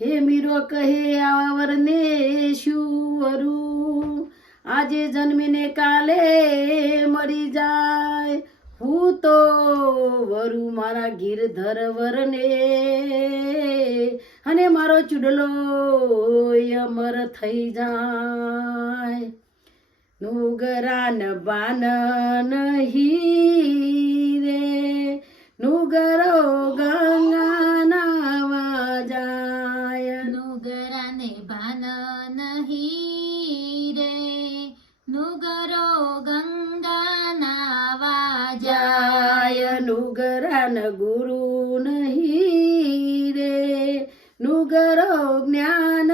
હે મીરો કહે આવરને શું વરું, આજે જન્મીને કાલે મરી જાય, હું તો વરું મારા ગીરધર વરને, અને મારો ચૂડલો અમર થઈ જાય. નુગરાન બાન નહીં રે, નુગરો ગંગા નાવા જાય. નુગરાને ભાન નહીં રે, નુગરો ગંગા નાવા જાય. નુગરાન ગુરુ નહીં રે, નુગરો જ્ઞાન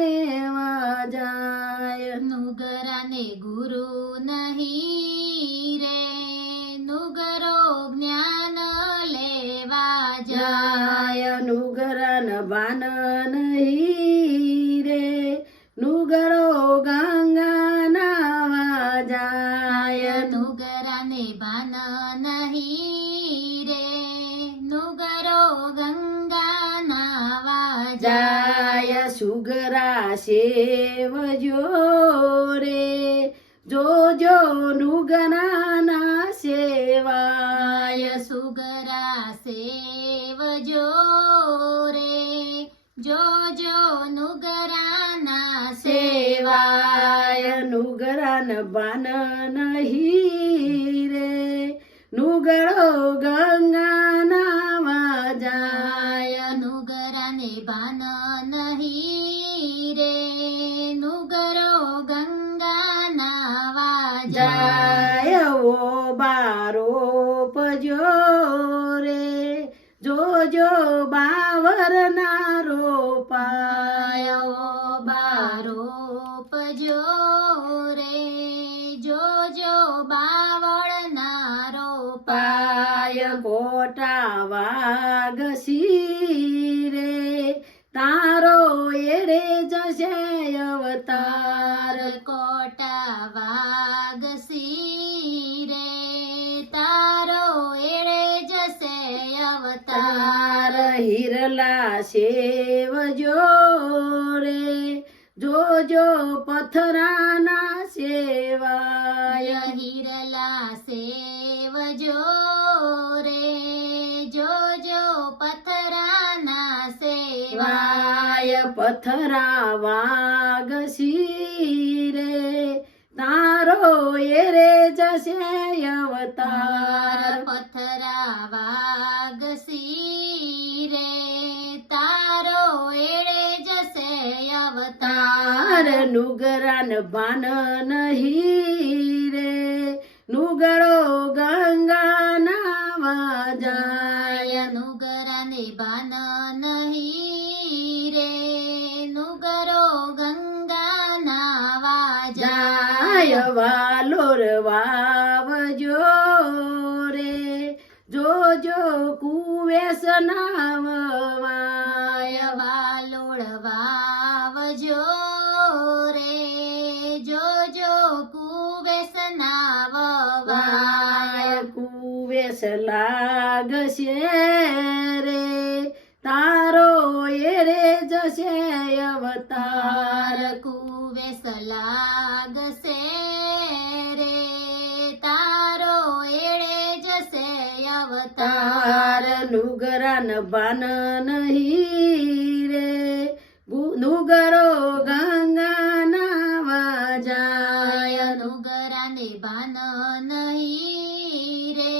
લેવા જાય. નુગરાને ગુરુ નહીં રે, નુગરો જ્ઞાન લેવા જાય. નુગરાન બાન નહીં રે, નુગરો ગંગા નાવા જાય. નુગરાને ભાન નહીં રે, નુગરો ગંગા નાવા જાય. સુગરા સેવજો રે, જોજો નુગરાના સેવાય. સુગરા સેવજો રે, જોજો નુગરાના સેવાય. નુગરાન બાન નહીં રે, નુગરો ગંગા નાવા જાય. નુગરાને ભાન નહીં રે, નુગરો ગંગા નાવા જાય. ઓ બારો પજો રે, જોજો બાવર ના રોપાય. બારો પજો રે, જોજો બાવળ નારો પાય. કોટા વાગસી રે, તારો એરે જશે અવતાર. કોટા વાગસી રે, તારો એળે જશે અવતાર. હિરલા સેવજો રે, જોજો પથરાના સેવાય. હિરલા સેવજો રે, જોજો પથરાના સેવાય. પથરા વાગસી રે, તારો એરે જશે અવતાર. પથરા વાગસી રે, તારો એળે જશે અવતાર. નુગરાન ભાન નહીં રે, નુગરો ગંગા નાવા જાય. નુગરાને ભાન નહીં રે, નુગરો ગંગા નાવા જાય. વાલોર વાવજો રે, જોજો કુવેસ નાવાય. વાલોળ વાવજો રે, જોજો કુવેસ નાવાય. કુવેસ લાગશે રે, તારો એરે જશે અવતાર. કુવેસ લાગશે રે, તારો એળે જશે અવતાર. નુગરાન બાન નહીં રે, નુગરો ગંગા નાવા જાય. નુગરાને ભાન નહીં રે,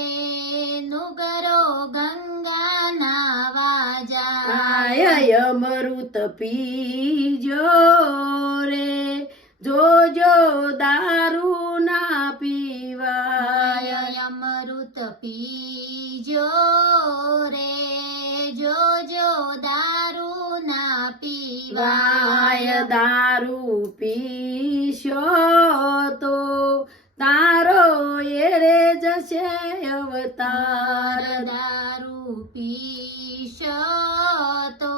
નુગરો ગંગા નાવા જાય. અમૃત પીજો રે, જોજો દારૂ ના પીવાય. અમૃત પીજો રે, જોજો દારૂ ના પીવાય. દારૂ પીશો તો તારો એરે જશે અવતાર. દારૂ પીશો તો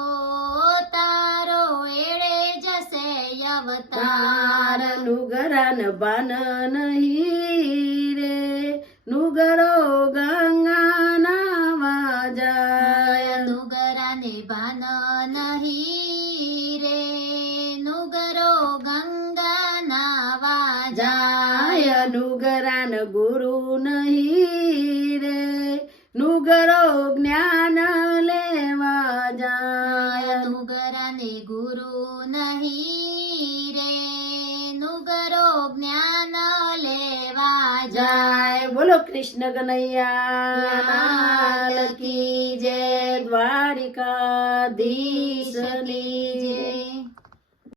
તારો એળે જશે અવતાર. નુગરાન બાન નહીં રે, નુગરો ગંગા નાવા જાય. નુગરાને ભાન નહીં ગુરુ નહીં રે નુગરો જ્ઞાન લેવા જાય નુગરાને ગુરુ નહીં રે નુગરો જ્ઞાન લેવા જાય બોલો કૃષ્ણ કનૈયા લાલ કી જય દ્વારિકાધીશની જય